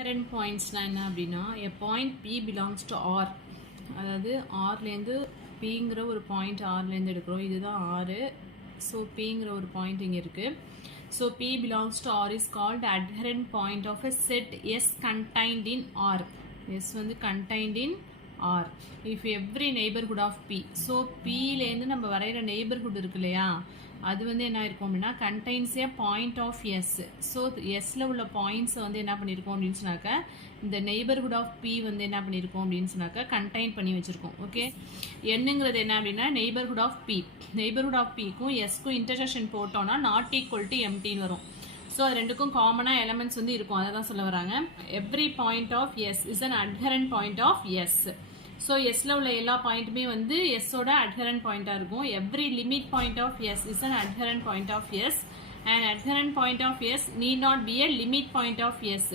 adherent pointsனா என்ன அப்படின்னா a point P belongs to R. அதாவது Rலேருந்து Pங்கிற ஒரு பாயிண்ட் Rலேருந்து எடுக்கிறோம். இதுதான் R. ஸோ Pங்கிற ஒரு பாயிண்ட் இங்கே இருக்குது. So P belongs to R is called adherent point of a set S contained in R. S வந்து contained in R. If every neighborhood of P. So Pலேருந்து நம்ம வரைகிற neighborhood இருக்கு இல்லையா, அது வந்து என்ன இருக்கும் அப்படின்னா contains a point of S. So எஸ்ல உள்ள பாயிண்ட்ஸை வந்து என்ன பண்ணியிருக்கோம் அப்படின்னு சொன்னாக்க இந்த நெய்பர்ஹுட் ஆஃப் P வந்து என்ன பண்ணியிருக்கோம் அப்படின்னு சொன்னாக்க கண்டெயின் பண்ணி வச்சுருக்கோம். ஓகே, என்னங்கிறது என்ன அப்படின்னா neighbourhood of P. Neighbourhood of Pக்கும் எஸ்க்கும் இன்டர்செக்ஷன் போட்டோம்னா நாட் ஈக்குவல் டு எம்டின்னு வரும். ஸோ அது ரெண்டுக்கும் காமனாக எலமெண்ட்ஸ் வந்து இருக்கும், அதை தான் சொல்ல வராங்க. Every point of S is an adherent point of S. So எஸ்ல உள்ள எல்லா பாயிண்ட்டுமே வந்து எஸ்ஸோட அட்ஹரண்ட் பாயிண்டாக இருக்கும். Every limit point of S is an adherent point of S. And adherent point of S need not be a limit point of S.